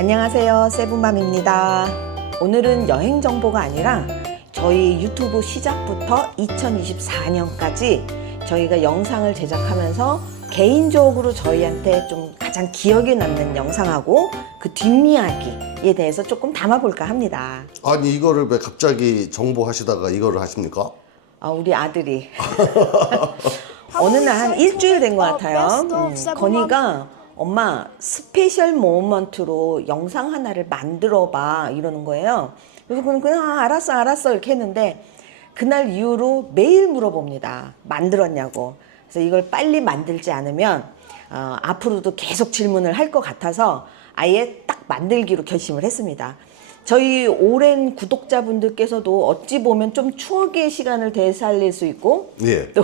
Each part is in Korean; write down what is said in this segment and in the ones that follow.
안녕하세요, 세븐맘입니다. 오늘은 여행 정보가 아니라 저희 유튜브 시작부터 2024년까지 저희가 영상을 제작하면서 개인적으로 저희한테 좀 가장 기억에 남는 영상하고 그 뒷이야기에 대해서 조금 담아볼까 합니다. 아니 이거를 왜 갑자기 정보하시다가 이거를 하십니까? 우리 아들이 어느 날 한 일주일 된 것 같아요. 건이가 엄마 스페셜 모먼트로 영상 하나를 만들어 봐 이러는 거예요. 그래서 그냥 알았어 이렇게 했는데 그날 이후로 매일 물어봅니다. 만들었냐고. 그래서 이걸 빨리 만들지 않으면 앞으로도 계속 질문을 할 것 같아서 아예 딱 만들기로 결심을 했습니다. 저희 오랜 구독자분들께서도 어찌 보면 좀 추억의 시간을 되살릴 수 있고 예. 또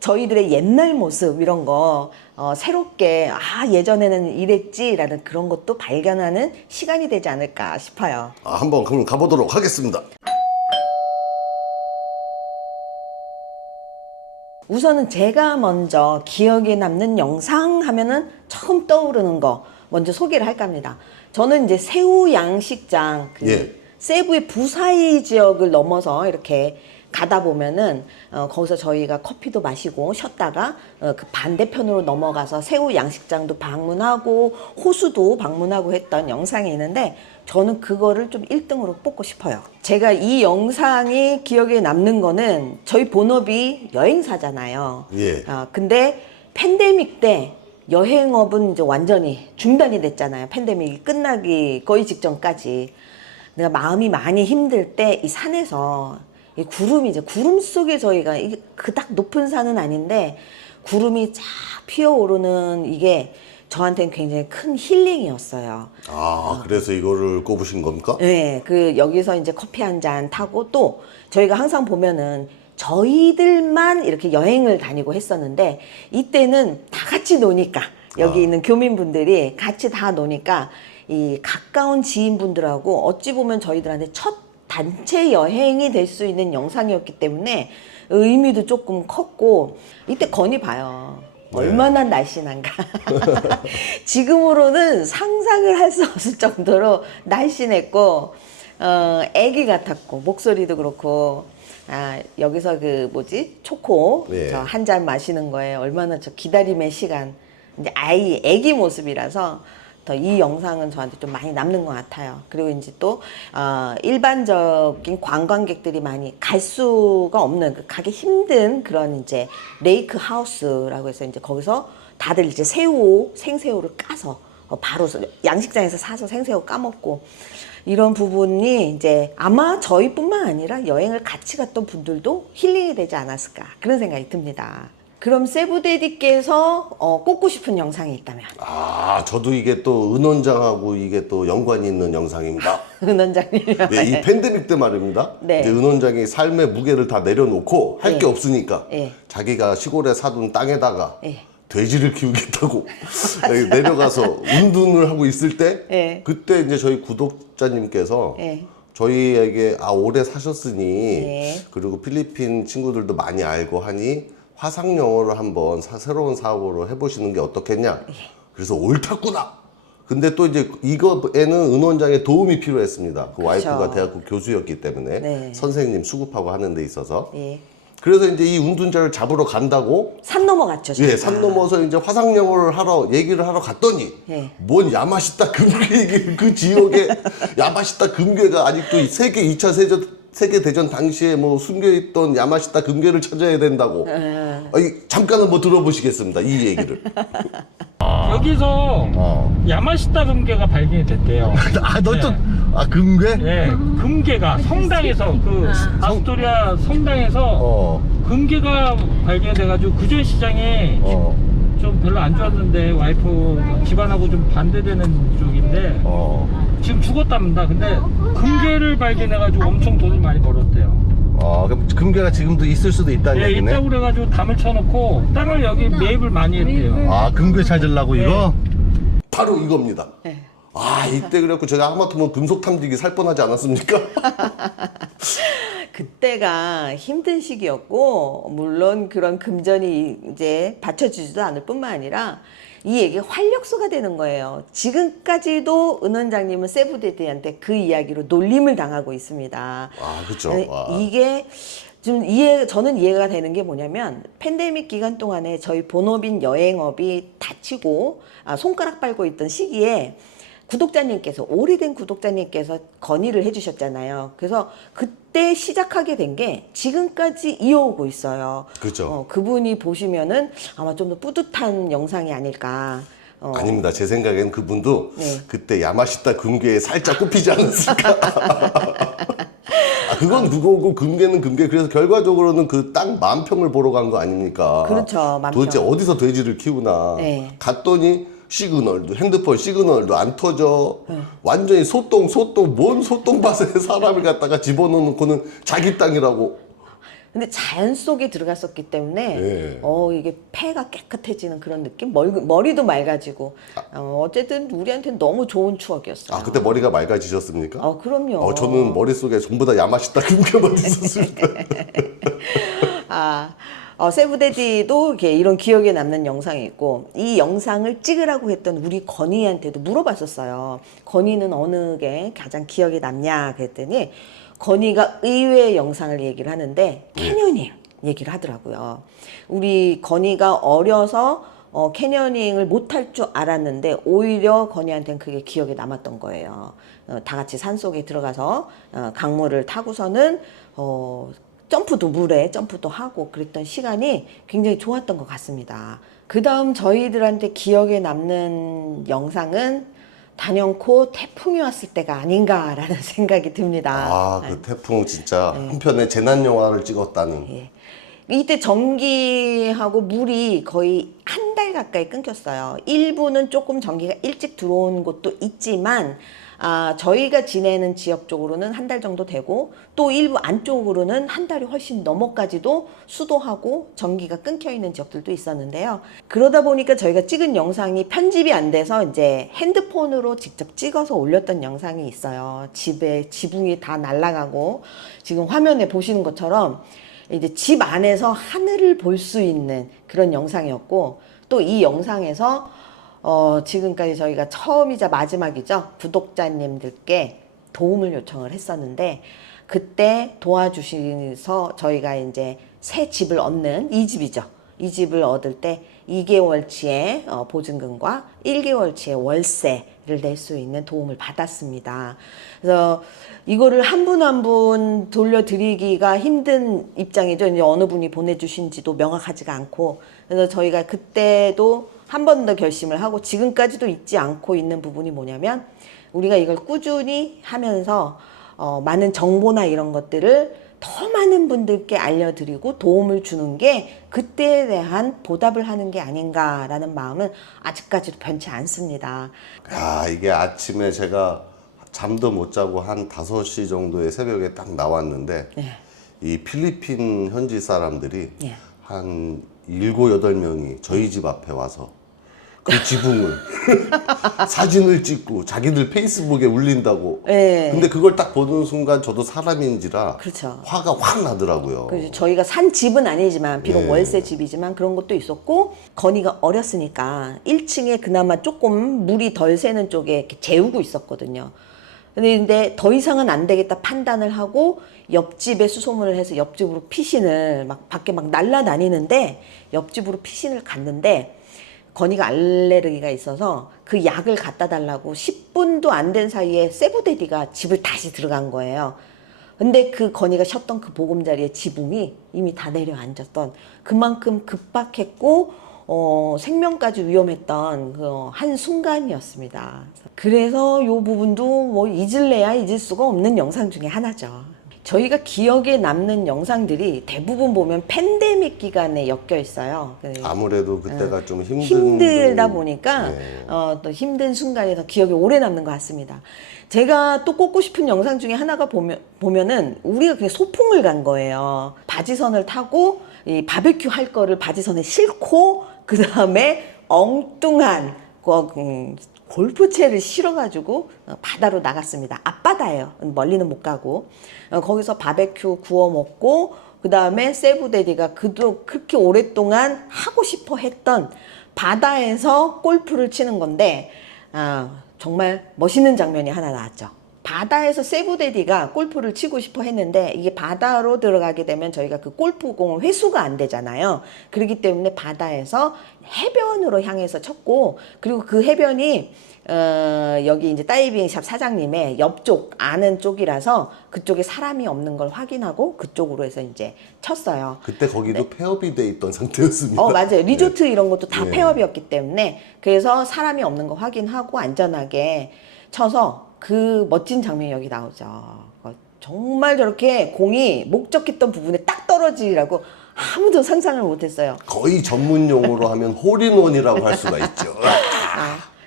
저희들의 옛날 모습 이런 거 새롭게 예전에는 이랬지라는 그런 것도 발견하는 시간이 되지 않을까 싶어요. 한번 그럼 가보도록 하겠습니다. 우선은 제가 먼저 기억에 남는 영상 하면은 처음 떠오르는 거 먼저 소개를 할까 합니다. 저는 이제 새우 양식장 세부의 부사이 지역을 넘어서 이렇게 가다 보면은 거기서 저희가 커피도 마시고 쉬었다가 그 반대편으로 넘어가서 새우 양식장도 방문하고 호수도 방문하고 했던 영상이 있는데 저는 그거를 좀 1등으로 뽑고 싶어요. 제가 이 영상이 기억에 남는 거는 저희 본업이 여행사잖아요. 예. 근데 팬데믹 때 여행업은 이제 완전히 중단이 됐잖아요. 팬데믹이 끝나기 거의 직전까지. 내가 마음이 많이 힘들 때 이 산에서 이 구름이 이제 구름 속에 저희가 이게 그닥 높은 산은 아닌데 구름이 쫙 피어오르는 이게 저한테는 굉장히 큰 힐링이었어요. 그래서 이거를 꼽으신 겁니까? 네, 여기서 이제 커피 한 잔 타고 또 저희가 항상 보면은 저희들만 이렇게 여행을 다니고 했었는데 이때는 다 같이 노니까 여기 있는 교민분들이 같이 다 노니까 이 가까운 지인분들하고 어찌 보면 저희들한테 첫 단체 여행이 될 수 있는 영상이었기 때문에 의미도 조금 컸고 이때 건이 봐요. 얼마나 날씬한가. 지금으로는 상상을 할 수 없을 정도로 날씬했고 애기 같았고 목소리도 그렇고 여기서 초코 저 한 잔 마시는 거에 얼마나 저 기다림의 시간 이제 애기 모습이라서 더 이 영상은 저한테 좀 많이 남는 것 같아요. 그리고 이제 또 일반적인 관광객들이 많이 갈 수가 없는 가기 힘든 그런 이제 레이크 하우스라고 해서 이제 거기서 다들 이제 생새우를 까서 바로 양식장에서 사서 생새우 까먹고 이런 부분이 이제 아마 저희뿐만 아니라 여행을 같이 갔던 분들도 힐링이 되지 않았을까 그런 생각이 듭니다. 그럼 세부데디께서 꼽고 싶은 영상이 있다면? 저도 이게 또 은원장하고 이게 또 연관이 있는 영상입니다. 은원장님. 예, 이 팬데믹 때 말입니다. 네. 이제 은원장이 삶의 무게를 다 내려놓고 할 게 없으니까 예. 자기가 시골에 사둔 땅에다가 예. 돼지를 키우겠다고 내려가서 운둔을 하고 있을 때 예. 그때 이제 저희 구독자님께서 저희에게 올해 사셨으니 그리고 필리핀 친구들도 많이 알고 하니 화상 영어를 한번 새로운 사업으로 해보시는 게 어떻겠냐. 그래서 옳았구나. 근데 또 이제 이거에는 은원장의 도움이 필요했습니다. 그 와이프가 대학교 교수였기 때문에 선생님 수급하고 하는 데 있어서. 그래서 이제 이 운둔자를 잡으러 간다고 산 넘어갔죠. 예, 산 넘어서 이제 화상 영어를 얘기를 하러 갔더니 뭔 야마시타 금괴 그 지역에 야마시타 금괴가 아직도 세계 2차 세계대전 당시에 뭐 숨겨있던 야마시타 금괴를 찾아야 된다고. 잠깐 한번 들어보시겠습니다. 이 얘기를. 여기서 야마시타 금괴가 발견이 됐대요. 금괴? 네, 금괴가 성당에서 아스토리아 성당에서 금괴가 발견돼가지고 구전시장에 좀 별로 안 좋았는데 와이프 집안하고 좀 반대되는 쪽인데 지금 죽었답니다. 근데 금괴를 발견해가지고 엄청 돈을 많이 벌었대요. 그럼 금괴가 지금도 있을 수도 있다는 얘기네? 있다고 그래가지고 담을 쳐놓고 땅을 여기 매입을 많이 했대요. 금괴 찾으려고 이거? 바로 이겁니다. 네. 이때 그래갖고 제가 하마터면 금속 탐지기 살 뻔하지 않았습니까? 그때가 힘든 시기였고 물론 그런 금전이 이제 받쳐주지도 않을 뿐만 아니라 이 얘기가 활력소가 되는 거예요. 지금까지도 은 원장님은 세부데디한테 그 이야기로 놀림을 당하고 있습니다. 아, 그렇죠. 이게 좀 저는 이해가 되는 게 뭐냐면 팬데믹 기간 동안에 저희 본업인 여행업이 닫히고 손가락 빨고 있던 시기에 구독자님께서, 오래된 구독자님께서 건의를 해주셨잖아요. 그래서 그때 시작하게 된 게 지금까지 이어오고 있어요. 그렇죠. 그분이 보시면은 아마 좀 더 뿌듯한 영상이 아닐까. 아닙니다. 제 생각엔 그분도 네. 그때 야마시타 금괴에 살짝 꼽히지 않았을까. 그건 그거고 금괴는 금괴. 그래서 결과적으로는 그 땅 만평을 보러 간 거 아닙니까? 그렇죠. 만평. 도대체 어디서 돼지를 키우나. 네. 갔더니 시그널도, 핸드폰 시그널도 안 터져. 완전히 소똥 뭔 소똥밭에 사람을 갖다가 집어넣고는 자기 땅이라고. 근데 자연 속에 들어갔었기 때문에 네. 이게 폐가 깨끗해지는 그런 느낌? 머리도 맑아지고 어쨌든 우리한테는 너무 좋은 추억이었어요. 그때 머리가 맑아지셨습니까? 그럼요. 저는 머릿속에 전부 다 야마시타 금괴만 있었습니다. 세부데디도 이렇게 이런 기억에 남는 영상이 있고, 이 영상을 찍으라고 했던 우리 건희한테도 물어봤었어요. 건희는 어느 게 가장 기억에 남냐 그랬더니 건희가 의외의 영상을 얘기를 하는데 캐녀닝 얘기를 하더라고요. 우리 건희가 어려서 캐녀닝을 못할 줄 알았는데 오히려 건희한테는 그게 기억에 남았던 거예요. 다 같이 산속에 들어가서 강물을 타고서는 물에 점프도 하고 그랬던 시간이 굉장히 좋았던 것 같습니다. 그 다음 저희들한테 기억에 남는 영상은 단연코 태풍이 왔을 때가 아닌가라는 생각이 듭니다. 그 태풍 진짜 한편의 재난 영화를 찍었다는. 예. 이때 전기하고 물이 거의 한 달 가까이 끊겼어요. 일부는 조금 전기가 일찍 들어온 곳도 있지만 저희가 지내는 지역 쪽으로는 한 달 정도 되고 또 일부 안쪽으로는 한 달이 훨씬 넘어까지도 수도하고 전기가 끊겨 있는 지역들도 있었는데요. 그러다 보니까 저희가 찍은 영상이 편집이 안 돼서 이제 핸드폰으로 직접 찍어서 올렸던 영상이 있어요. 집에 지붕이 다 날아가고 지금 화면에 보시는 것처럼 이제 집 안에서 하늘을 볼 수 있는 그런 영상이었고, 또 이 영상에서 지금까지 저희가 처음이자 마지막이죠. 구독자님들께 도움을 요청을 했었는데, 그때 도와주셔서 저희가 이제 새 집을 얻는, 이 집이죠. 이 집을 얻을 때 2개월치의 보증금과 1개월치의 월세를 낼 수 있는 도움을 받았습니다. 그래서 이거를 한 분 한 분 돌려드리기가 힘든 입장이죠. 이제 어느 분이 보내주신지도 명확하지가 않고. 그래서 저희가 그때도 한 번 더 결심을 하고 지금까지도 잊지 않고 있는 부분이 뭐냐면, 우리가 이걸 꾸준히 하면서 많은 정보나 이런 것들을 더 많은 분들께 알려드리고 도움을 주는 게 그때에 대한 보답을 하는 게 아닌가라는 마음은 아직까지도 변치 않습니다. 이게 아침에 제가 잠도 못 자고 한 5시 정도의 새벽에 딱 나왔는데 이 필리핀 현지 사람들이 한 7, 8명이 저희 집 앞에 와서 그 지붕을 사진을 찍고 자기들 페이스북에 올린다고. 근데 그걸 딱 보는 순간 저도 사람인지라 그렇죠. 화가 확 나더라고요. 그래서 저희가 산 집은 아니지만 비록 월세 집이지만 그런 것도 있었고, 건이가 어렸으니까 1층에 그나마 조금 물이 덜 새는 쪽에 이렇게 재우고 있었거든요. 근데 더 이상은 안 되겠다 판단을 하고 옆집에 수소문을 해서 옆집으로 피신을 밖에 날아다니는데 옆집으로 피신을 갔는데, 건이가 알레르기가 있어서 그 약을 갖다 달라고 10분도 안 된 사이에 세부데디가 집을 다시 들어간 거예요. 근데 그 건이가 쉬었던 그 보금자리에 지붕이 이미 다 내려앉았던, 그만큼 급박했고 생명까지 위험했던 그 한 순간이었습니다. 그래서 이 부분도 잊을래야 잊을 수가 없는 영상 중에 하나죠. 저희가 기억에 남는 영상들이 대부분 보면 팬데믹 기간에 엮여 있어요. 아무래도 그때가 좀 힘들다 보니까 또 힘든 순간이 더 기억에 오래 남는 것 같습니다. 제가 또 꼽고 싶은 영상 중에 하나가 보면은 우리가 그냥 소풍을 간 거예요. 바지선을 타고 이 바베큐 할 거를 바지선에 싣고 그 다음에 엉뚱한 골프채를 실어가지고 바다로 나갔습니다. 앞바다예요. 멀리는 못 가고. 거기서 바베큐 구워 먹고, 그 다음에 세부데디가 그렇게 오랫동안 하고 싶어 했던 바다에서 골프를 치는 건데 정말 멋있는 장면이 하나 나왔죠. 바다에서 세부데디가 골프를 치고 싶어 했는데 이게 바다로 들어가게 되면 저희가 그 골프공을 회수가 안 되잖아요. 그렇기 때문에 바다에서 해변으로 향해서 쳤고, 그리고 그 해변이 여기 이제 다이빙샵 사장님의 옆쪽 아는 쪽이라서 그쪽에 사람이 없는 걸 확인하고 그쪽으로 해서 이제 쳤어요. 그때 거기도 폐업이 돼 있던 상태였습니다. 맞아요. 리조트 네. 이런 것도 다 네. 폐업이었기 때문에 그래서 사람이 없는 거 확인하고 안전하게 쳐서 그 멋진 장면이 여기 나오죠. 정말 저렇게 공이 목적했던 부분에 딱 떨어지라고 아무도 상상을 못했어요. 거의 전문 용어로 하면 홀인원이라고 할 수가 있죠.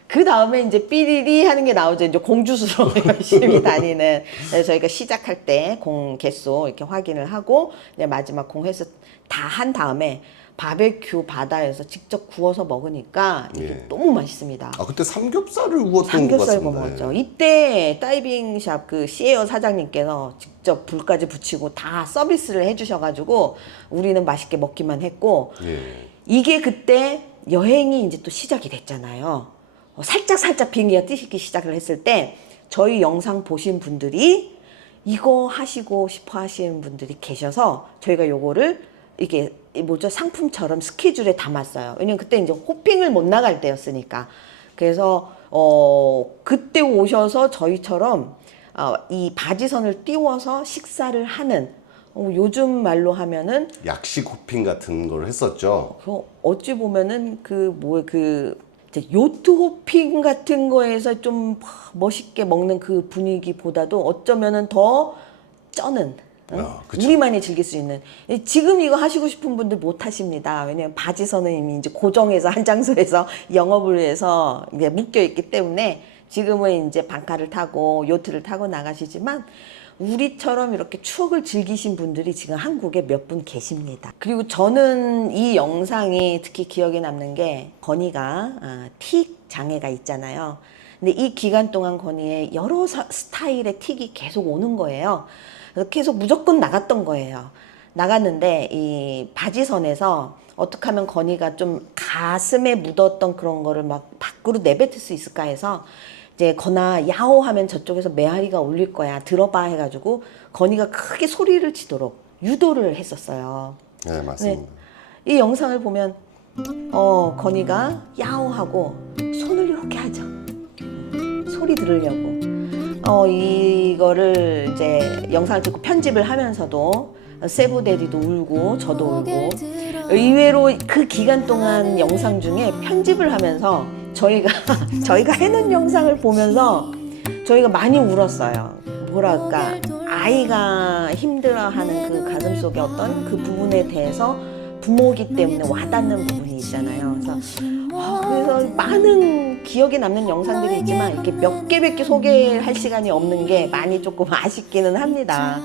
그 다음에 이제 삐리리 하는 게 나오죠. 이제 공주수로 열심히 다니는. 그래서 저희가 시작할 때 공 개수 이렇게 확인을 하고 이제 마지막 공 횟수 다 한 다음에 바베큐 바다에서 직접 구워서 먹으니까 이게 너무 맛있습니다. 그때 삼겹살을 구웠던 것 삼겹살 같습니다. 구워 먹었죠. 이때 다이빙샵 그 시에어 사장님께서 직접 불까지 붙이고 다 서비스를 해주셔가지고 우리는 맛있게 먹기만 했고, 이게 그때 여행이 이제 또 시작이 됐잖아요. 살짝 비행기가 뛰기 시작을 했을 때 저희 영상 보신 분들이 이거 하시고 싶어 하시는 분들이 계셔서 저희가 요거를 이게 뭐죠, 상품처럼 스케줄에 담았어요. 왜냐면 그때 이제 호핑을 못 나갈 때였으니까. 그래서 그때 오셔서 저희처럼 이 바지선을 띄워서 식사를 하는, 요즘 말로 하면은 약식 호핑 같은 걸 했었죠. 어찌 보면은 이제 요트 호핑 같은 거에서 좀 멋있게 먹는 그 분위기보다도 어쩌면은 더 쩌는, 우리만이 즐길 수 있는. 지금 이거 하시고 싶은 분들 못 하십니다. 왜냐면 바지선은 이미 이제 고정해서 한 장소에서 영업을 해서 이제 묶여 있기 때문에 지금은 이제 방카를 타고 요트를 타고 나가시지만, 우리처럼 이렇게 추억을 즐기신 분들이 지금 한국에 몇 분 계십니다. 그리고 저는 이 영상이 특히 기억에 남는 게, 건이가 틱 장애가 있잖아요. 근데 이 기간 동안 건이의 여러 스타일의 틱이 계속 오는 거예요. 그래서 계속 무조건 나갔던 거예요. 나갔는데 이 바지선에서 어떻게 하면 건이가 좀 가슴에 묻었던 그런 거를 막 밖으로 내뱉을 수 있을까 해서, 이제 건아 야호 하면 저쪽에서 메아리가 울릴 거야, 들어봐 해가지고 건이가 크게 소리를 치도록 유도를 했었어요. 네, 맞습니다. 이 영상을 보면 건이가 야호 하고 손을 이렇게 하죠. 소리 들으려고. 이거를 이제 영상을 듣고 편집을 하면서도 세부데디도 울고 저도 울고, 의외로 그 기간 동안 영상 중에 편집을 하면서 저희가 해놓은 영상을 보면서 저희가 많이 울었어요. 뭐랄까, 아이가 힘들어하는 그 가슴 속의 어떤 그 부분에 대해서 부모이기 때문에 와닿는 부분이 있잖아요. 그래서 많은 기억에 남는 영상들이 있지만 이렇게 몇 개 소개할 시간이 없는 게 많이 조금 아쉽기는 합니다.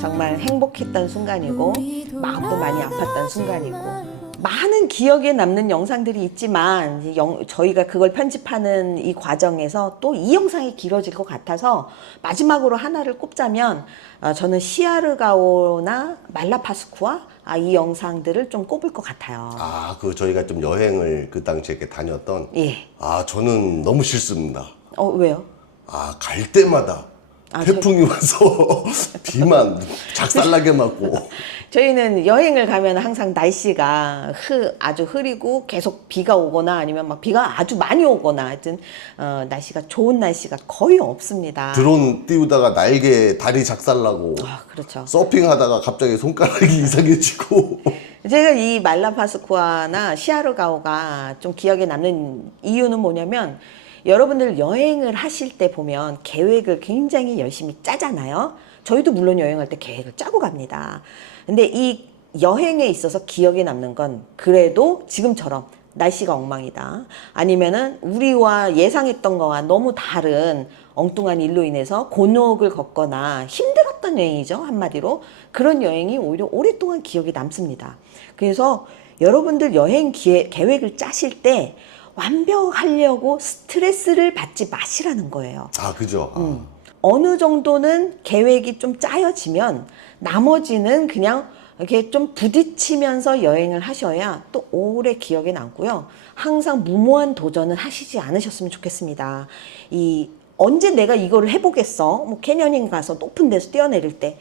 정말 행복했던 순간이고 마음도 많이 아팠던 순간이고, 많은 기억에 남는 영상들이 있지만 저희가 그걸 편집하는 이 과정에서 또 이 영상이 길어질 것 같아서 마지막으로 하나를 꼽자면, 저는 시아르가오나 말라파스쿠아 이 영상들을 좀 꼽을 것 같아요. 저희가 좀 여행을 그 당시에 이렇게 다녔던. 예. 저는 너무 싫습니다. 왜요? 갈 때마다 태풍이 와서 비만 작살나게 맞고. 저희는 여행을 가면 항상 날씨가 아주 흐리고 계속 비가 오거나 아니면 막 비가 아주 많이 오거나, 하여튼 날씨가 좋은 날씨가 거의 없습니다. 드론 띄우다가 날개 다리 작살나고. 그렇죠. 서핑하다가 갑자기 손가락이 이상해지고. 제가 이 말라파스쿠아나 시아르가오가 좀 기억에 남는 이유는 뭐냐면, 여러분들 여행을 하실 때 보면 계획을 굉장히 열심히 짜잖아요. 저희도 물론 여행할 때 계획을 짜고 갑니다. 근데 이 여행에 있어서 기억에 남는 건 그래도 지금처럼 날씨가 엉망이다, 아니면은 우리와 예상했던 거와 너무 다른 엉뚱한 일로 인해서 곤욕을 겪거나 힘들었던 여행이죠, 한마디로. 그런 여행이 오히려 오랫동안 기억에 남습니다. 그래서 여러분들 여행 계획을 짜실 때 완벽하려고 스트레스를 받지 마시라는 거예요. 그죠. 어느 정도는 계획이 좀 짜여지면 나머지는 그냥 이렇게 좀 부딪히면서 여행을 하셔야 또 오래 기억에 남고요. 항상 무모한 도전은 하시지 않으셨으면 좋겠습니다. 언제 내가 이거를 해보겠어? 뭐 캐녀닝 가서 높은 데서 뛰어내릴 때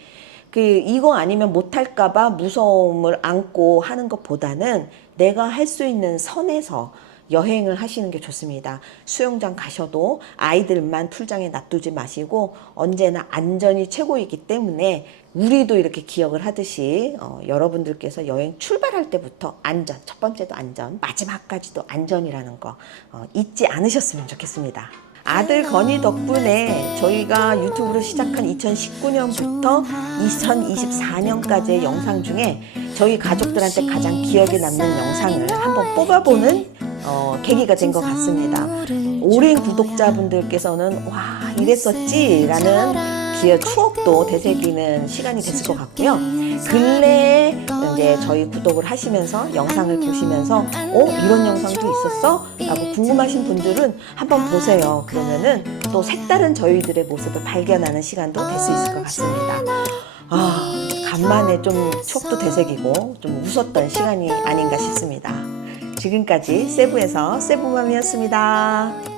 이거 아니면 못할까봐 무서움을 안고 하는 것보다는 내가 할 수 있는 선에서 여행을 하시는 게 좋습니다. 수영장 가셔도 아이들만 풀장에 놔두지 마시고 언제나 안전이 최고이기 때문에 우리도 이렇게 기억을 하듯이 여러분들께서 여행 출발할 때부터 안전, 첫 번째도 안전, 마지막까지도 안전이라는 거 잊지 않으셨으면 좋겠습니다. 아들 건희 덕분에 저희가 유튜브를 시작한 2019년부터 2024년까지의 영상 중에 저희 가족들한테 가장 기억에 남는 영상을 한번 뽑아보는 계기가 된 것 같습니다. 오랜 구독자분들께서는 와 이랬었지 라는 추억도 되새기는 시간이 됐을 것 같고요. 근래에 이제 저희 구독을 하시면서 영상을 보시면서 이런 영상도 있었어? 라고 궁금하신 분들은 한번 보세요. 그러면은 또 색다른 저희들의 모습을 발견하는 시간도 될 수 있을 것 같습니다. 간만에 좀 추억도 되새기고 좀 웃었던 시간이 아닌가 싶습니다. 지금까지 세부에서 세부맘이었습니다.